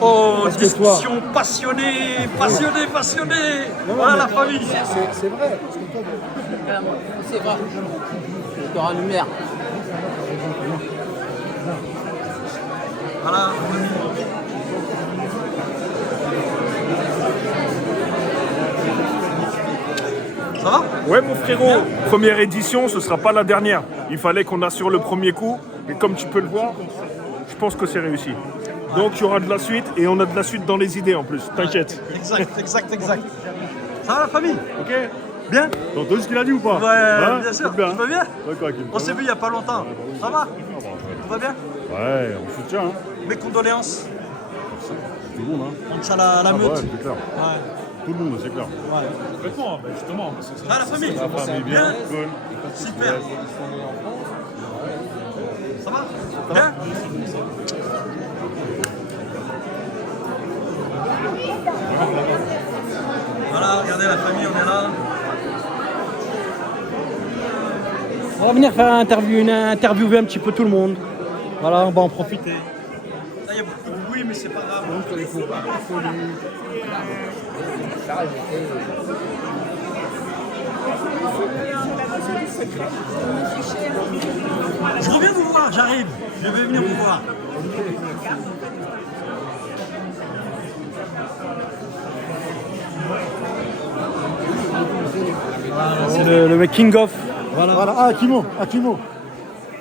Oh, Parce que discussion passionnée. Voilà la famille. C'est vrai. Parce que toi, C'est vrai. Auteur en lumière. Voilà. Ça va? Ouais mon frérot, première édition, ce sera pas la dernière. Il fallait qu'on assure le premier coup, et comme tu peux le voir, je pense que c'est réussi. Donc il y aura de la suite, et on a de la suite dans les idées en plus, t'inquiète. Exact. Ça va la famille? Ok. Bien? T'as entendu ce qu'il a dit ou pas? Ouais, bien sûr. Bien. Tu vas bien? D'accord, Kim. On s'est vu il y a pas longtemps. Ça va? Tout va bien? Ouais, on soutient, hein. Mes condoléances. Tout le monde, hein. Inch'Allah, la meute. Ouais, c'est clair. Ouais. Tout le monde, c'est clair. Complètement, justement. Ça va la famille? La famille, bien. Cool. Super. Ça va? Bien? Voilà, regardez la famille, on est là. On va venir faire interviewer un petit peu tout le monde. Voilà, on va en profiter. Là, il y a beaucoup de bruit, mais c'est pas grave. Je reviens vous voir, j'arrive. Je vais venir vous voir. C'est le making of. Voilà. Ah, Kimo.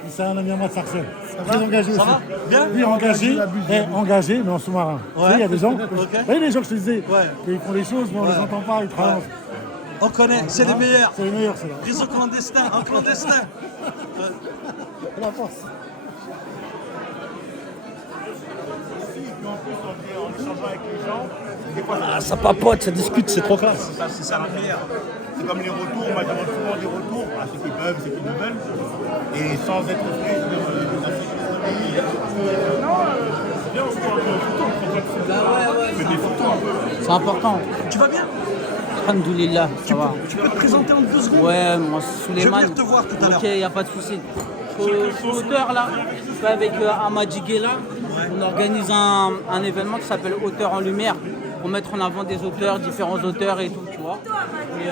C'est un ami à moi de Sarcelles. Très engagé aussi. Ça va? Bien? Lui, engagé, mais en sous-marin. Ouais. Tu sais, il y a des gens. Ok. Vous voyez les gens que je te disais, Ouais. ils font des choses, mais on ne les entend pas, ils travaillent. On connaît, c'est les meilleurs. C'est les meilleurs, c'est là. Prise au clandestin, en clandestin. La force. Ah, ça papote, ça discute, c'est trop classe. C'est ça la meilleure. C'est comme les retours, moi je demande souvent des retours à ceux qui peuvent, ceux qui ne veulent. Et sans être pris dans C'est important. Tu vas bien? Alhamdoulilah, ça va. Tu peux te présenter en 2 secondes? Ouais, moi, Je vais Souleymane. venir te voir tout à l'heure. Ok, il n'y a pas de souci. Je suis auteur là, je suis avec Amadi Guela. On organise un événement qui s'appelle Auteur en lumière pour mettre en avant des auteurs, différents auteurs et tout, tu vois. Et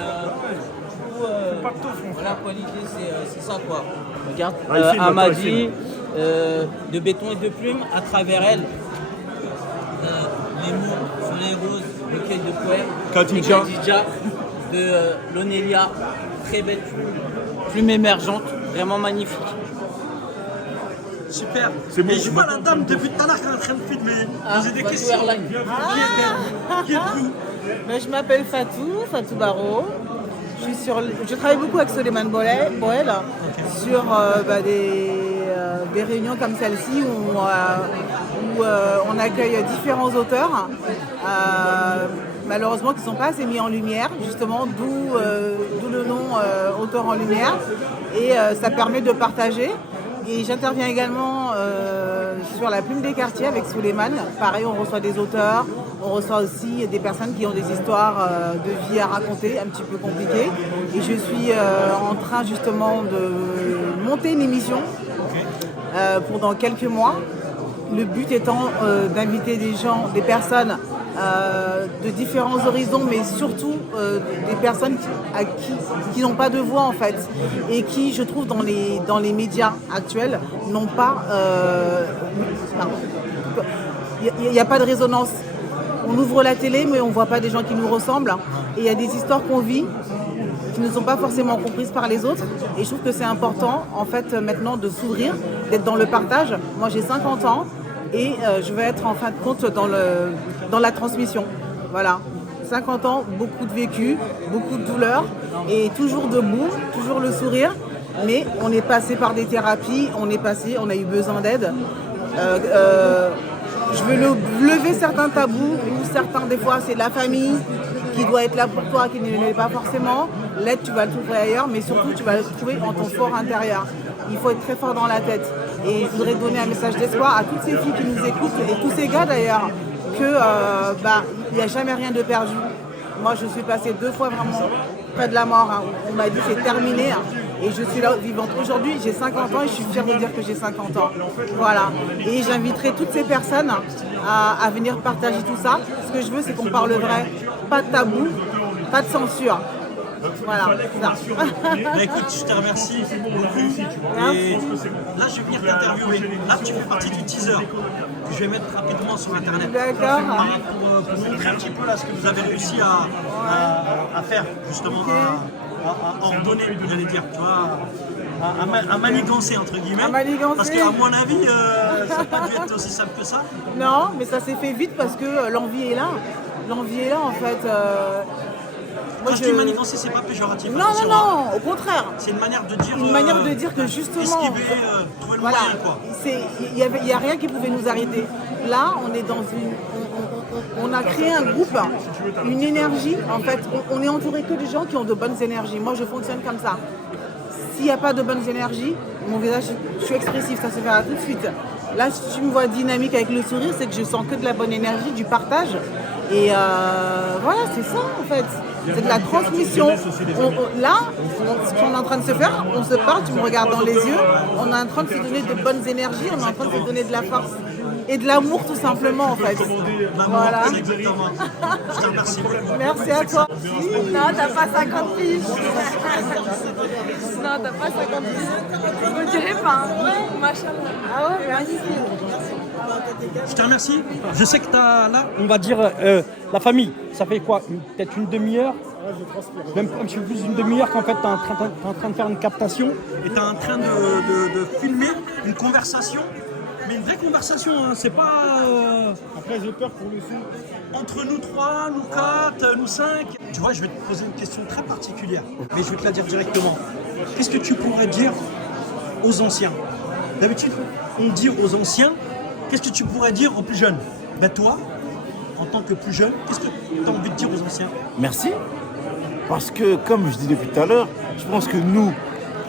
voilà quoi, l'idée c'est ça quoi. Regarde, Amadi, de béton et de plumes, à travers elle, les mots sur les roses, le quai de poèmes, Khadija de Lonelia, très belle plume émergente, vraiment magnifique. Super. C'est bon. Et je vois la dame depuis tout à l'heure qui est en train de filmer. Poser des Fatou questions. Airline. Qui êtes-vous? Ben, je m'appelle Fatou Barro. Je travaille beaucoup avec Souleymane Boel sur des réunions comme celle-ci où on accueille différents auteurs, malheureusement qui ne sont pas assez mis en lumière, justement, d'où le nom Auteur en lumière. Et ça permet de partager. Et j'interviens également sur la plume des quartiers avec Souleymane. Pareil, on reçoit des auteurs, on reçoit aussi des personnes qui ont des histoires de vie à raconter, un petit peu compliquées. Et je suis en train justement de monter une émission pour dans quelques mois. Le but étant d'inviter des gens, des personnes de différents horizons, mais surtout des personnes qui n'ont pas de voix en fait, et qui, je trouve, dans les médias actuels, n'ont pas... Il n'y a pas de résonance. On ouvre la télé, mais on ne voit pas des gens qui nous ressemblent. Et il y a des histoires qu'on vit qui ne sont pas forcément comprises par les autres. Et je trouve que c'est important, en fait, maintenant, de s'ouvrir, d'être dans le partage. Moi, j'ai 50 ans. Et je vais être en fin de compte dans la transmission. Voilà. 50 ans, beaucoup de vécu, beaucoup de douleurs et toujours debout, toujours le sourire. Mais on est passé par des thérapies, on a eu besoin d'aide. Je veux lever certains tabous, ou certains, des fois, c'est la famille qui doit être là pour toi, qui ne l'est pas forcément. L'aide, tu vas le trouver ailleurs, mais surtout, tu vas le trouver en ton fort intérieur. Il faut être très fort dans la tête. Et je voudrais donner un message d'espoir à toutes ces filles qui nous écoutent, et tous ces gars d'ailleurs, qu'il n'y a jamais rien de perdu. Moi, je suis passée 2 fois vraiment près de la mort. On m'a dit c'est terminé. Et je suis là vivante. Aujourd'hui, j'ai 50 ans et je suis fière de dire que j'ai 50 ans. Voilà. Et j'inviterai toutes ces personnes à venir partager tout ça. Ce que je veux, c'est qu'on parle vrai. Pas de tabou, pas de censure. Voilà, c'est ça. Bah écoute, je te remercie beaucoup. Et là, je vais venir t'interviewer. Là, tu fais partie du teaser que je vais mettre rapidement sur Internet. D'accord. Pour montrer un petit peu là ce que vous avez réussi à faire, justement, à ordonner, j'allais dire, tu vois, à manigancer, entre guillemets. À manigancer. Parce qu'à mon avis, ça n'a pas dû être aussi simple que ça. Non, mais ça s'est fait vite parce que l'envie est là. L'envie est là, en fait. Quand je dis manigancer, c'est pas péjoratif. Non, attention, non, hein. non, au contraire. C'est une manière de dire. Une manière de dire que justement. Esquiver, trouver le Voilà, moyen, quoi. il n'y a rien qui pouvait nous arrêter. Là, on est dans on a créé un groupe, une énergie. En fait, on est entouré que de gens qui ont de bonnes énergies. Moi, je fonctionne comme ça. S'il n'y a pas de bonnes énergies, mon visage, je suis expressif, ça se verra tout de suite. Là, si tu me vois dynamique avec le sourire, c'est que je sens que de la bonne énergie, du partage. Et voilà, c'est ça en fait. C'est de la transmission. Là, ce qu'on est en train de se faire, on se parle, tu me regardes dans les yeux, on est en train de se donner de bonnes énergies, on est en train de se donner de la force. Et de l'amour tout simplement en fait. Voilà. Exactement. Je te remercie beaucoup. Merci à toi. Non, t'as pas 50 piges. Non, t'as pas 50 piges. Je me dirais pas. Machallah. Ah ouais, magnifique. Je te remercie. Je sais que tu as là, on va dire, la famille, ça fait quoi? Peut-être une demi-heure? Même un petit peu plus d'une demi-heure qu'en fait tu es en train de faire une captation. Et tu es en train de filmer une conversation, mais une vraie conversation, hein. C'est pas Après, j'ai peur pour le son. entre nous trois, nous quatre, nous cinq. Tu vois, je vais te poser une question très particulière, mais je vais te la dire directement. Qu'est-ce que tu pourrais dire aux anciens? D'habitude, on dit aux anciens, qu'est-ce que tu pourrais dire aux plus jeunes? Ben toi, en tant que plus jeune, qu'est-ce que tu as envie de dire aux anciens? Merci. Parce que, comme je dis depuis tout à l'heure, je pense que nous,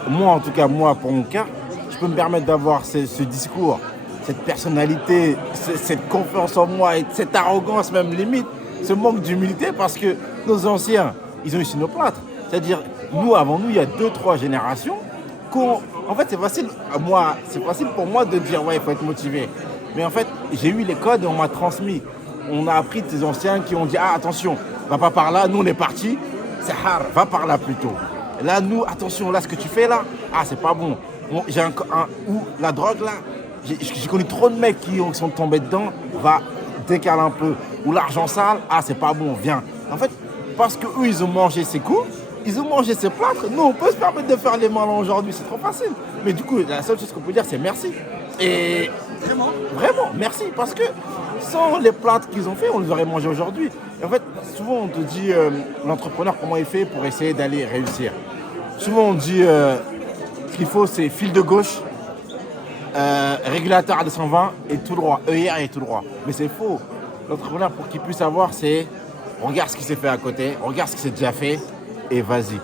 moi en tout cas, moi pour mon cas, je peux me permettre d'avoir ce discours, cette personnalité, cette confiance en moi et cette arrogance même limite, ce manque d'humilité parce que nos anciens, ils ont eu sur nos plâtres. C'est-à-dire, nous, avant nous, il y a 2-3 générations en fait, c'est facile pour moi de dire, ouais, il faut être motivé. Mais en fait, j'ai eu les codes et on m'a transmis. On a appris de ces anciens qui ont dit, ah, attention, va pas par là, nous on est partis, c'est hard, va par là plutôt. Et là, nous, attention, là, ce que tu fais là, ah, c'est pas bon. J'ai ou la drogue là, j'ai connu trop de mecs qui sont tombés dedans, va, décale un peu. Ou l'argent sale, ah, c'est pas bon, viens. En fait, parce qu'eux, ils ont mangé ces coups, ils ont mangé ces plâtres, nous, on peut se permettre de faire les malins aujourd'hui, c'est trop facile. Mais du coup, la seule chose qu'on peut dire, c'est merci. Et vraiment, merci, parce que sans les plâtres qu'ils ont fait, on les aurait mangés aujourd'hui. Et en fait, souvent on te dit, l'entrepreneur, comment il fait pour essayer d'aller réussir. Souvent on dit, ce qu'il faut, c'est fil de gauche, régulateur à 220 et tout droit, œillère et tout droit. Mais c'est faux. L'entrepreneur, pour qu'il puisse savoir, c'est regarde ce qui s'est fait à côté, regarde ce qui s'est déjà fait et vas-y.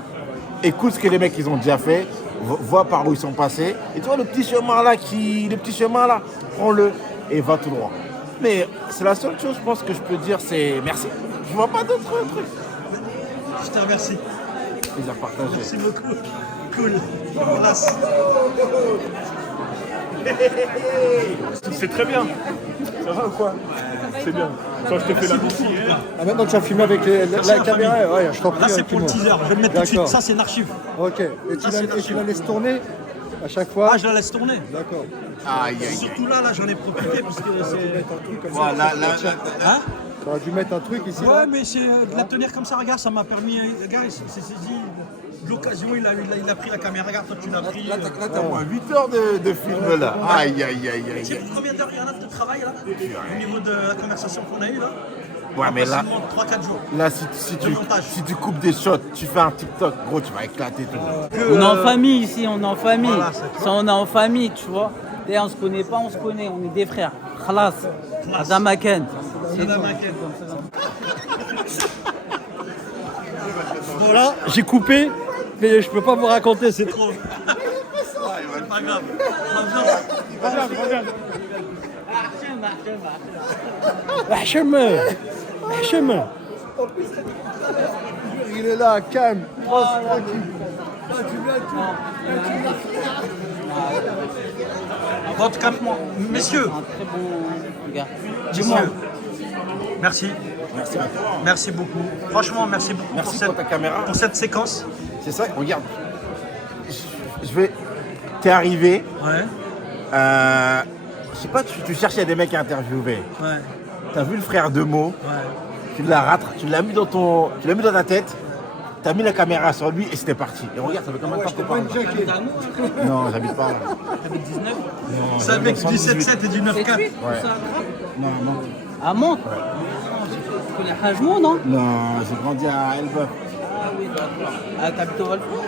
Écoute ce que les mecs ils ont déjà fait, vois par où ils sont passés. Et tu vois le petit chemin là, prends-le et va tout droit. Mais c'est la seule chose, je pense, que je peux dire, c'est merci. Je vois pas d'autres trucs. Je te remercie. Plaisir partagé. Merci beaucoup. Cool. Grâce. C'est très bien. Ça va ou quoi? C'est bien. Quand je te fais la boucle. Ah, maintenant tu as filmé avec la caméra, ouais, je t'en prie. Là, c'est pour le Akimo. teaser. Je vais le mettre tout de suite. D'accord. Ça, c'est une archive. Ok, et tu la laisses tourner à chaque fois. Ah, je la laisse tourner. D'accord. Aïe, aïe, aïe. Surtout là, j'en ai profité parce que c'est. Voilà, là. Hein? Tu aurais dû mettre un truc ici. Ouais, là. mais c'est de la tenir comme ça. Regarde, ça m'a permis. Regarde, il s'est saisi de l'occasion. Il a pris la caméra. Regarde, toi, tu l'as pris. Là, t'as moins 8 heures de film là. Aïe, aïe, aïe, Tu sais aïe. combien d'heures il y en a de travail là? Au niveau de la conversation qu'on a eue là? Ouais, mais là, 3-4 jours. là si tu coupes des shots, tu fais un TikTok, gros, tu vas éclater tout. On est en famille ici, on est en famille. Voilà, c'est Ça, on est en famille, tu vois. Et on se connaît pas, on se connaît, on est des frères. Khalas. Azamaken. Voilà, j'ai coupé, mais je peux pas vous raconter. C'est Trop. C'est pas grave. Hachem. Il est là, calme. Tranquille. Bon, en tout cas, messieurs, Un très bon gars. messieurs, merci. Merci à toi. Merci beaucoup. Franchement, merci beaucoup Merci pour, pour ta caméra. pour cette séquence. C'est ça, regarde. T'es arrivé. Ouais, Je sais pas, tu cherchais des mecs à interviewer. ouais, T'as vu le frère de Mo, ouais. tu l'as mis dans ta tête. T'as mis la caméra sur lui et c'était parti. Et regarde, ça fait combien de temps que t'es pas là? Non, j'habite pas là. T'habites 19? Non, C'est avec du 7-7 et du 9-4. Ouais. Non, non. À Mantes? Tu connais Hajmo, non? Non, j'ai grandi à Elbeuf. Ah oui, d'accord. Ah, t'habites au Valfort?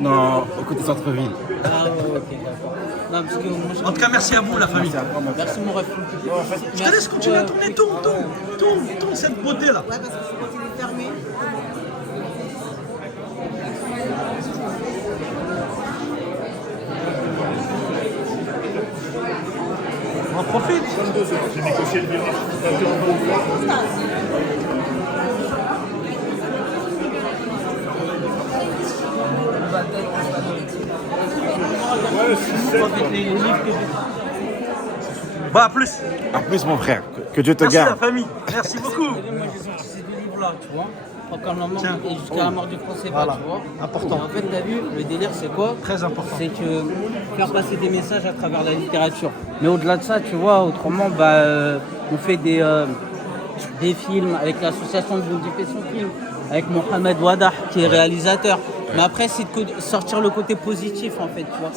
Non, au côté centre-ville. Ah ouais, ok, d'accord. Non, parce que moi, En tout cas, merci à vous, la famille. Merci à toi, ma frère. merci mon ref. Je te laisse continuer à tourner. Tourne cette beauté-là. Ouais, parce que je crois qu'il est fermé. On en profite. Bah, à plus. À plus, mon frère. Que Dieu te Merci la garde. famille. Merci beaucoup. Moi, j'ai sorti ces deux livres-là, tu vois. Comme la mort Tiens. et jusqu'à la mort du français, Voilà. tu vois. Important. Et en fait, t'as vu, le délire, c'est quoi? Très important. C'est que faire passer des messages à travers la littérature. Mais au-delà de ça, tu vois, autrement, on fait des films avec l'association de Diffusion Film, avec Mohamed Wadah, qui est réalisateur. Mais après, c'est de sortir le côté positif, en fait, tu vois.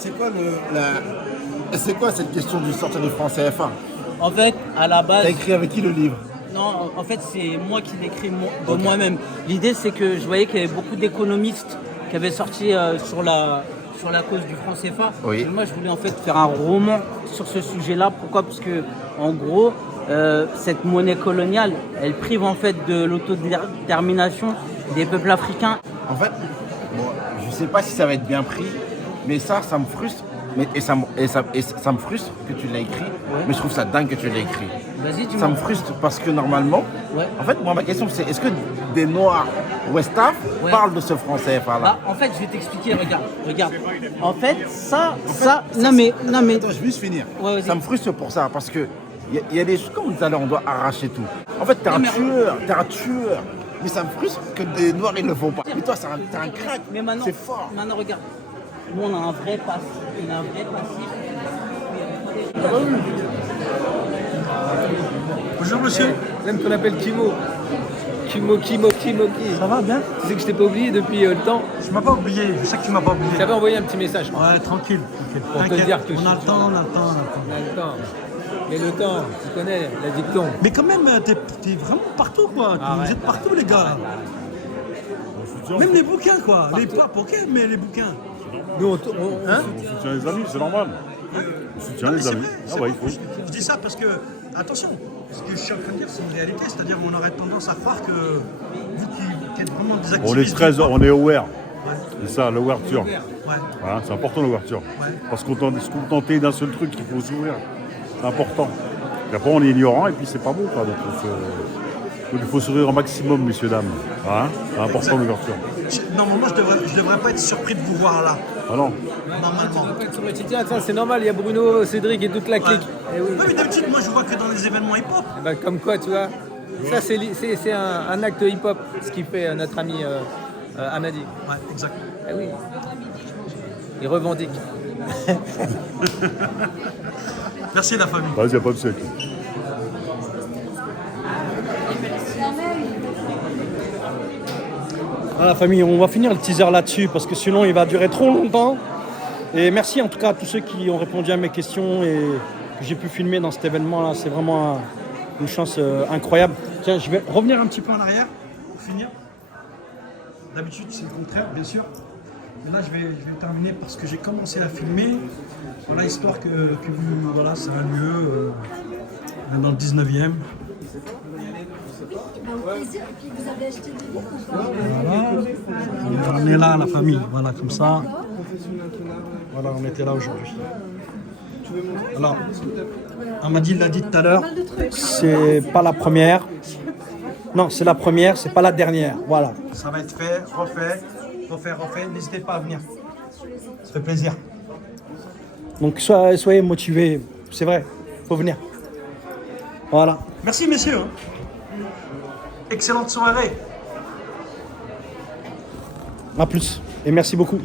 C'est quoi cette question du sortir du franc CFA? En fait, à la base... T'as écrit avec qui le livre? Non, en fait, c'est moi qui l'écris de moi-même. L'idée, c'est que je voyais qu'il y avait beaucoup d'économistes qui avaient sorti sur la cause du franc CFA. Oui. Et moi, je voulais en fait faire un roman sur ce sujet-là. Pourquoi? Parce que, en gros, cette monnaie coloniale, elle prive en fait de l'autodétermination des peuples africains. En fait, bon, je sais pas si ça va être bien pris, mais ça me frustre. Et ça me frustre que tu l'aies écrit, mais je trouve ça dingue que tu l'aies écrit. Vas-y, Ça me frustre parce que normalement, en fait, moi ma question c'est est-ce que des Noirs Westaf parlent de ce franc CFA là? En fait, je vais t'expliquer, regarde. En fait, non mais... Attends, je vais juste finir. Ouais, vas-y. Ça me frustre pour ça parce que il y a des choses comme tout à l'heure, on doit arracher tout. En fait, t'es un tueur. Mais ça me frustre que des Noirs ils le font pas. Mais toi, t'es un crack. Mais maintenant, c'est fort. Maintenant, regarde. Nous, on a un vrai passif. Bonjour, monsieur. Même qu'on appelle Kimo. Kimo. Ça va bien? Tu sais que je t'ai pas oublié depuis le temps. Je m'as pas oublié. Je sais que tu m'as pas oublié. Je t'avais envoyé un petit message. Ouais, tranquille. Pour te T'inquiète. dire que je on a suis le temps, on a le temps. On a le temps. Mais le temps, tu connais, la dicton. Mais quand même, t'es vraiment partout, quoi. Vous êtes partout, les gars. Même les bouquins, quoi. Les pas poker, mais les bouquins. Nous, On soutient les amis, c'est normal. On soutient les C'est amis. vrai, Ah c'est ouais, vrai. il faut. Je dis ça parce que, attention, ce que je suis en train de dire, c'est une réalité. C'est-à-dire qu'on aurait tendance à croire que vous qui êtes vraiment des activistes... On est aware. C'est ça, l'ouverture. Ouais. Voilà, c'est important l'ouverture. Parce qu'on se contenter d'un seul truc, il faut s'ouvrir. C'est important. Et après, on est ignorant et puis c'est pas bon. Quoi. Donc il faut s'ouvrir au maximum, messieurs, dames. Voilà, c'est important l'ouverture. Normalement, je devrais pas être surpris de vous voir là. Ah non. Normalement. tiens, c'est normal, il y a Bruno, Cédric et toute la clique. Eh oui. Ouais, mais d'habitude, moi, je vois que dans les événements hip-hop. Eh ben, comme quoi, tu vois. Ça, c'est un acte hip-hop, ce qui fait notre ami Amadi. Ouais, exact. Eh oui. Il revendique. Merci, la famille. Vas-y, y a pas de sec. Voilà, famille, on va finir le teaser là-dessus parce que sinon il va durer trop longtemps. Et merci en tout cas à tous ceux qui ont répondu à mes questions et que j'ai pu filmer dans cet événement-là. C'est vraiment une chance incroyable. Tiens, je vais revenir un petit peu en arrière pour finir. D'habitude, c'est le contraire, bien sûr. Mais là, je vais terminer parce que j'ai commencé à filmer. Voilà, histoire que vous. Voilà, c'est un lieu dans le 19e. plaisir. Et puis vous avez acheté des livres ou pas? Voilà. On est là, la famille. Voilà, comme ça. Voilà, on était là aujourd'hui. Alors, Amadi l'a dit tout à l'heure, c'est pas la première. Non, c'est la première, c'est pas la dernière. Voilà. Ça va être fait, refait. refait. N'hésitez pas à venir. Ça fait plaisir. Donc soyez motivés, c'est vrai, faut venir. Voilà. Merci messieurs. Hein. Excellente soirée. À plus et merci beaucoup.